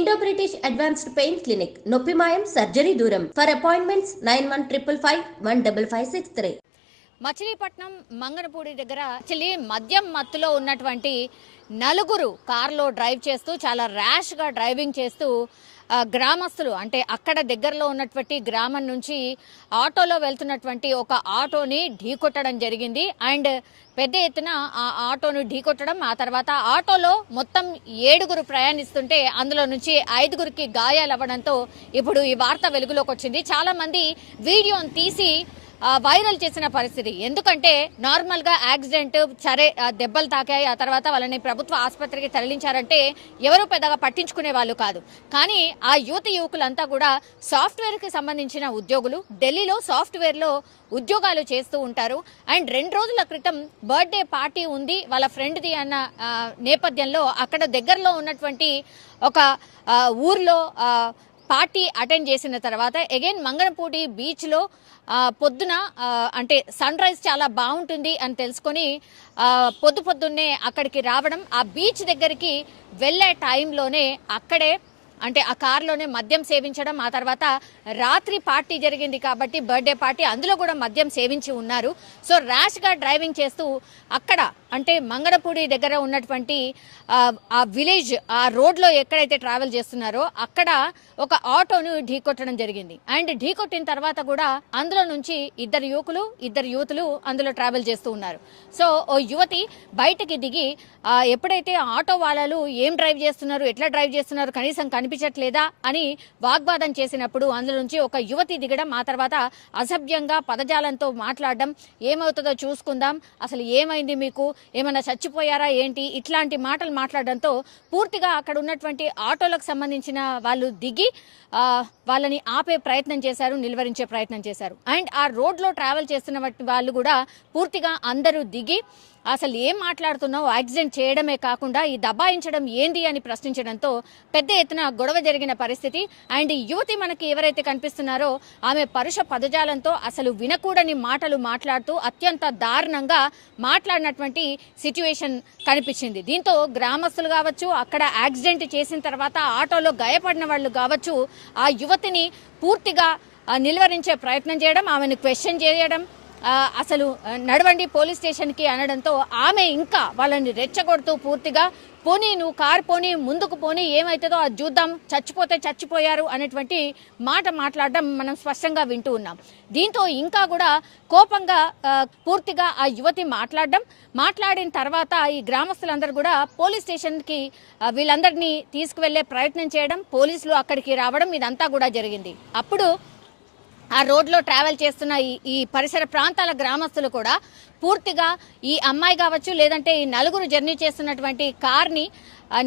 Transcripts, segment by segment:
Indo British advanced pain clinic నొప్పి మాయం surgery దూరం. For appointments nine one triple five one double five six three Machilipatnam Manganapudi దగ్గర actually మద్యం మత్తులో ఉన్నటువంటి నలుగురు కారులో డ్రైవ్ చేస్తూ చాలా ర్యాష్గా డ్రైవింగ్ చేస్తూ గ్రామస్తులు అంటే అక్కడ దగ్గరలో ఉన్నటువంటి గ్రామం నుంచి ఆటోలో వెళ్తున్నటువంటి ఒక ఆటోని ఢీకొట్టడం జరిగింది. అండ్ పెద్ద ఎత్తున ఆ ఆటోను ఢీకొట్టడం ఆ తర్వాత ఆటోలో మొత్తం ఏడుగురు ప్రయాణిస్తుంటే అందులో నుంచి ఐదుగురికి గాయాలవ్వడంతో ఇప్పుడు ఈ వార్త వెలుగులోకి వచ్చింది. చాలామంది వీడియోను వీడియోని తీసి వైరల్ చేసిన పరిస్థితి. ఎందుకంటే నార్మల్గా యాక్సిడెంట్ సరే దెబ్బలు తాకాయి ఆ తర్వాత వాళ్ళని ప్రభుత్వ ఆసుపత్రికి తరలించారంటే ఎవరు పెద్దగా పట్టించుకునే వాళ్ళు కాదు. కానీ ఆ యువత యువకులంతా కూడా సాఫ్ట్వేర్కి సంబంధించిన ఉద్యోగులు ఢిల్లీలో సాఫ్ట్వేర్లో ఉద్యోగాలు చేస్తూ ఉంటారు. అండ్ రెండు రోజుల క్రితం బర్త్డే పార్టీ ఉంది వాళ్ళ ఫ్రెండ్ది అన్న నేపథ్యంలో అక్కడ దగ్గరలో ఉన్నటువంటి ఒక ఊర్లో పార్టీ అటెండ్ చేసిన తర్వాత అగైన్ మంగనపూడి బీచ్లో పొద్దున అంటే సన్ రైజ్ చాలా బాగుంటుంది అని తెలుసుకొని పొద్దు పొద్దున్నే అక్కడికి రావడం ఆ బీచ్ దగ్గరికి వెళ్ళే టైంలోనే అక్కడే అంటే ఆ కారులోనే మద్యం సేవించడం ఆ తర్వాత రాత్రి పార్టీ జరిగింది కాబట్టి బర్త్డే పార్టీ అందులో కూడా మద్యం సేవించి ఉన్నారు. సో ర్యాష్గా డ్రైవింగ్ చేస్తూ అక్కడ అంటే మంగళపూడి దగ్గర ఉన్నటువంటి ఆ, విలేజ్ ఆ రోడ్లో ఎక్కడైతే ట్రావెల్ చేస్తున్నారో అక్కడ ఒక ఆటోను ఢీకొట్టడం జరిగింది. అండ్ ఢీకొట్టిన తర్వాత కూడా అందులో నుంచి ఇద్దరు యువకులు ఇద్దరు యువతులు అందులో ట్రావెల్ చేస్తూ ఉన్నారు. సో ఓ యువతి బయటకి దిగి ఎప్పుడైతే ఆటో వాళ్ళు ఏం డ్రైవ్ చేస్తున్నారు ఎట్లా డ్రైవ్ చేస్తున్నారు కనీసం కనిపించట్లేదా అని వాగ్వాదం చేసినప్పుడు అందులో నుంచి ఒక యువతి దిగడం ఆ తర్వాత అసభ్యంగా పదజాలంతో మాట్లాడడం ఏమవుతుందో చూసుకుందాం అసలు ఏమైంది మీకు ఏమైనా చచ్చిపోయారా ఏంటి? ఇట్లాంటి మాటలు మాట్లాడడంతో పూర్తిగా అక్కడ ఉన్నటువంటి ఆటోలకు సంబంధించిన వాళ్ళు దిగి వాళ్ళని ఆపే ప్రయత్నం చేశారు నిలువరించే ప్రయత్నం చేశారు. అండ్ ఆ రోడ్లో ట్రావెల్ చేస్తున్న వాళ్ళు కూడా పూర్తిగా అందరూ దిగి అసలు ఏం మాట్లాడుతున్నావు? యాక్సిడెంట్ చేయడమే కాకుండా ఈ దబాయించడం ఏంది అని ప్రశ్నించడంతో పెద్ద ఎత్తున గొడవ జరిగిన పరిస్థితి. అండ్ యువతి మనకి ఎవరైతే కనిపిస్తున్నారో ఆమె పరుష పదజాలంతో అసలు వినకూడని మాటలు మాట్లాడుతూ అత్యంత దారుణంగా మాట్లాడినటువంటి సిచ్యువేషన్ కనిపించింది. దీంతో గ్రామస్తులు కావచ్చు అక్కడ యాక్సిడెంట్ చేసిన తర్వాత ఆటోలో గాయపడిన వాళ్ళు కావచ్చు ఆ యువతిని పూర్తిగా నిలువరించే ప్రయత్నం చేయడం ఆమెను క్వశ్చన్ చేయడం అసలు నడవండి పోలీస్ స్టేషన్కి అనడంతో ఆమె ఇంకా వాళ్ళని రెచ్చగొడుతూ పూర్తిగా పోనీ నువ్వు కారు పోనీ ముందుకు పోనీ ఏమవుతుందో అది చూద్దాం చచ్చిపోతే చచ్చిపోయారు అనేటువంటి మాట మాట్లాడడం మనం స్పష్టంగా వింటూ ఉన్నాం. దీంతో ఇంకా కూడా కోపంగా పూర్తిగా ఆ యువతి మాట్లాడడం మాట్లాడిన తర్వాత ఈ గ్రామస్తులందరూ కూడా పోలీస్ స్టేషన్కి వీళ్ళందరినీ తీసుకువెళ్ళే ప్రయత్నం చేయడం పోలీసులు అక్కడికి రావడం ఇదంతా కూడా జరిగింది. అప్పుడు ఆ రోడ్లో ట్రావెల్ చేస్తున్న ఈ ఈ పరిసర ప్రాంతాల గ్రామస్తులు కూడా పూర్తిగా ఈ అమ్మాయి కావచ్చు లేదంటే ఈ నలుగురు జర్నీ చేస్తున్నటువంటి కార్ని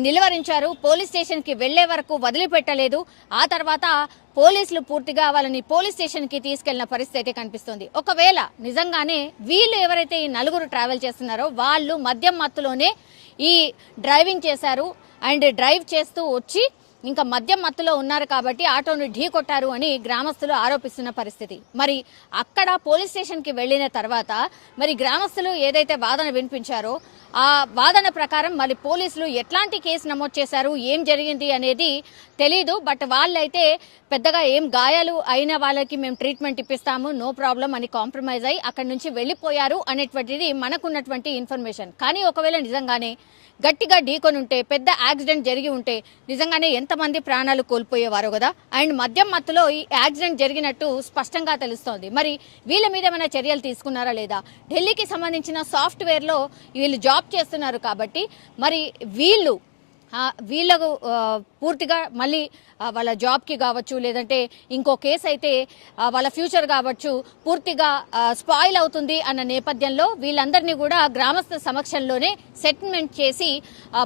నిలువరించారు. పోలీస్ స్టేషన్కి వెళ్ళే వరకు వదిలిపెట్టలేదు. ఆ తర్వాత పోలీసులు పూర్తిగా వాళ్ళని పోలీస్ స్టేషన్కి తీసుకెళ్ళిన పరిస్థితి అయితే కనిపిస్తుంది. ఒకవేళ నిజంగానే వీళ్ళు ఎవరైతే ఈ నలుగురు ట్రావెల్ చేస్తున్నారో వాళ్ళు మద్యం మత్తులోనే ఈ డ్రైవింగ్ చేశారు. అండ్ డ్రైవ్ చేస్తూ వచ్చి ఇంకా మద్యం మత్తులో ఉన్నారు కాబట్టి ఆటోను ఢీ కొట్టారు అని గ్రామస్తులు ఆరోపిస్తున్న పరిస్థితి. మరి అక్కడ పోలీస్ స్టేషన్కి వెళ్ళిన తర్వాత మరి గ్రామస్తులు ఏదైతే వాదన వినిపించారో ఆ వాదన ప్రకారం మరి పోలీసులు ఎట్లాంటి కేసు నమోదు చేశారు ఏం జరిగింది అనేది తెలీదు. బట్ వాళ్ళైతే పెద్దగా ఏం గాయాలు అయిన వాళ్ళకి మేము ట్రీట్మెంట్ ఇప్పిస్తాము నో ప్రాబ్లం అని కాంప్రమైజ్ అయ్యి అక్కడి నుంచి వెళ్ళిపోయారు అనేటువంటిది మనకున్నటువంటి ఇన్ఫర్మేషన్. కానీ ఒకవేళ నిజంగానే గట్టిగా ఢీకొని ఉంటే పెద్ద యాక్సిడెంట్ జరిగి ఉంటే నిజంగానే ఎంతమంది ప్రాణాలు కోల్పోయేవారు కదా? అండ్ మద్యం మత్తులో ఈ యాక్సిడెంట్ జరిగినట్టు స్పష్టంగా తెలుస్తోంది. మరి వీళ్ళ మీద ఏమైనా చర్యలు తీసుకున్నారా లేదా? ఢిల్లీకి సంబంధించిన సాఫ్ట్వేర్లో వీళ్ళు జాబ్ చేస్తున్నారు కాబట్టి మరి వీళ్ళు వీళ్ళకు పూర్తిగా మళ్ళీ వాళ్ళ జాబ్కి కావచ్చు లేదంటే ఇంకో కేసు అయితే వాళ్ళ ఫ్యూచర్ కావచ్చు పూర్తిగా స్పాయిల్ అవుతుంది అన్న నేపథ్యంలో వీళ్ళందరినీ కూడా గ్రామస్తుల సమక్షంలోనే సెటిల్మెంట్ చేసి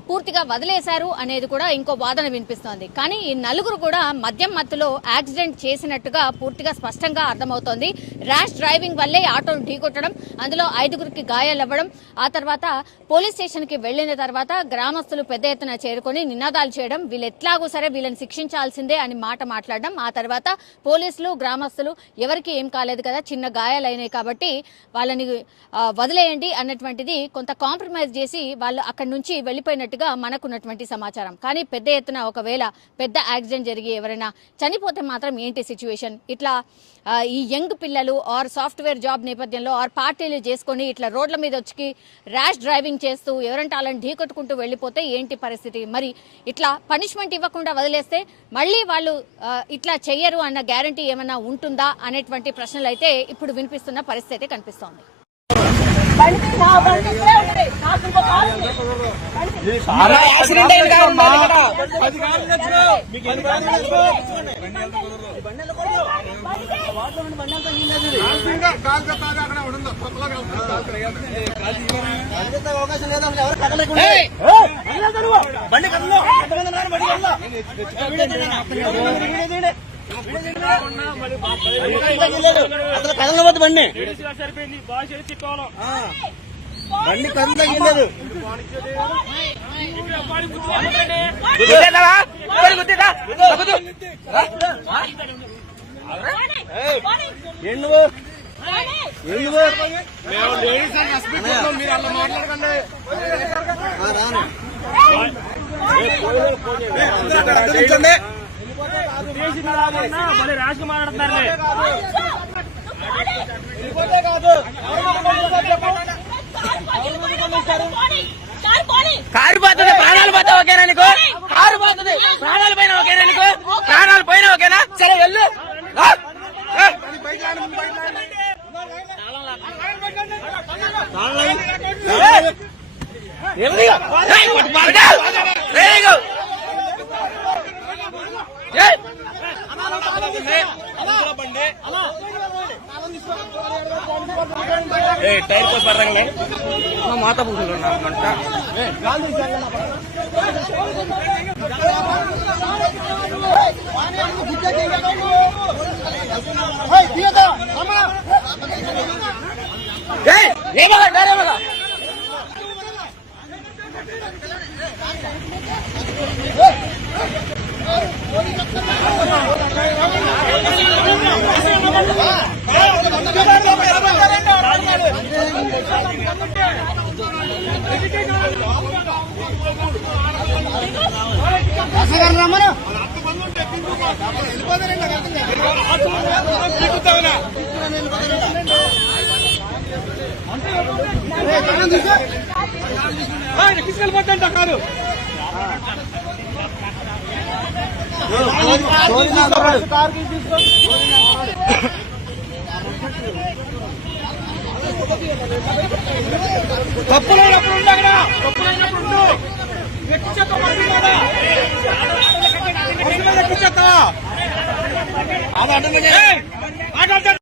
పూర్తిగా వదిలేశారు అనేది కూడా ఇంకో వాదన వినిపిస్తోంది. కానీ ఈ నలుగురు కూడా మద్యం మత్తులో యాక్సిడెంట్ చేసినట్టుగా పూర్తిగా స్పష్టంగా అర్థమవుతోంది. ర్యాష్ డ్రైవింగ్ వల్లే ఆటోను ఢీకొట్టడం అందులో ఐదుగురికి గాయాలు అవ్వడం ఆ తర్వాత పోలీస్ స్టేషన్కి వెళ్ళిన తర్వాత గ్రామస్తులు పెద్ద ఎత్తున చేరుకొని నినాదాలు చేయడం వీళ్ళు ఎట్లాగూ సరే వీళ్ళని శిక్షించాలి చేయాల్సిందే అని మాట మాట్లాడడం ఆ తర్వాత పోలీసులు గ్రామస్తులు ఎవరికి ఏం కాలేదు కదా చిన్న గాయాలైనాయి కాబట్టి వాళ్ళని వదిలేయండి అన్నటువంటిది కొంత కాంప్రమైజ్ చేసి వాళ్ళు అక్కడి నుంచి వెళ్ళిపోయినట్టుగా మనకున్నటువంటి సమాచారం. కానీ పెద్ద ఎత్తున ఒకవేళ పెద్ద యాక్సిడెంట్ జరిగి ఎవరైనా చనిపోతే మాత్రం ఏంటి సిచ్యువేషన్? ఇట్లా ఈ యంగ్ పిల్లలు ఆర్ సాఫ్ట్వేర్ జాబ్ నేపథ్యంలో ఆర్ పార్టీలు చేసుకొని ఇట్లా రోడ్ల మీద వచ్చి ర్యాష్ డ్రైవింగ్ చేస్తూ ఎవరంటే వాళ్ళని ఢీకొట్టుకుంటూ వెళ్ళిపోతే ఏంటి పరిస్థితి? మరి ఇట్లా పనిష్మెంట్ ఇవ్వకుండా వదిలేస్తే మళ్ళీ వాళ్ళు ఇట్లా చెయ్యరు అన్న గ్యారంటీ ఏమైనా ఉంటుందా అనేటువంటి ప్రశ్నలు అయితే ఇప్పుడు వినిపిస్తున్న పరిస్థితి అయితే కనిపిస్తోంది ఇంకో కారు ఉంది. బండి. చాలా యాక్సిడెంట్ బండి ఎంతమంది ఉన్నారు బండి కదలు అసలు కదలవద్దు బండి బండి కదలు తగ్గిలేదు ఏం నువ్వు ఏం నువ్వు అన్నయ్య. ఆ, రాను. కూర్చోండి. కారు పోతుంది ప్రాణాలు పోతే ఓకేనా నీకు? కారు పోతుంది ప్రాణాలు పైన ఓకేనా నీకు? ప్రాణాలు పైన ఓకేనా సరే వెళ్ళు. రా. రా. ఏమిది? ఏయ్, కొట్టు పారుగా. Very good. ఏయ్. ఏయ్, టైర్ కోసి పడతాంలే. మా మాత పూసులు మంట ఏయ్, ఏమలా డేరేమలా తప్పులేనప్పుడు అక్కడ తప్పులేనప్పుడు ఉండు ఎక్కిచ్చేస్తావా బండి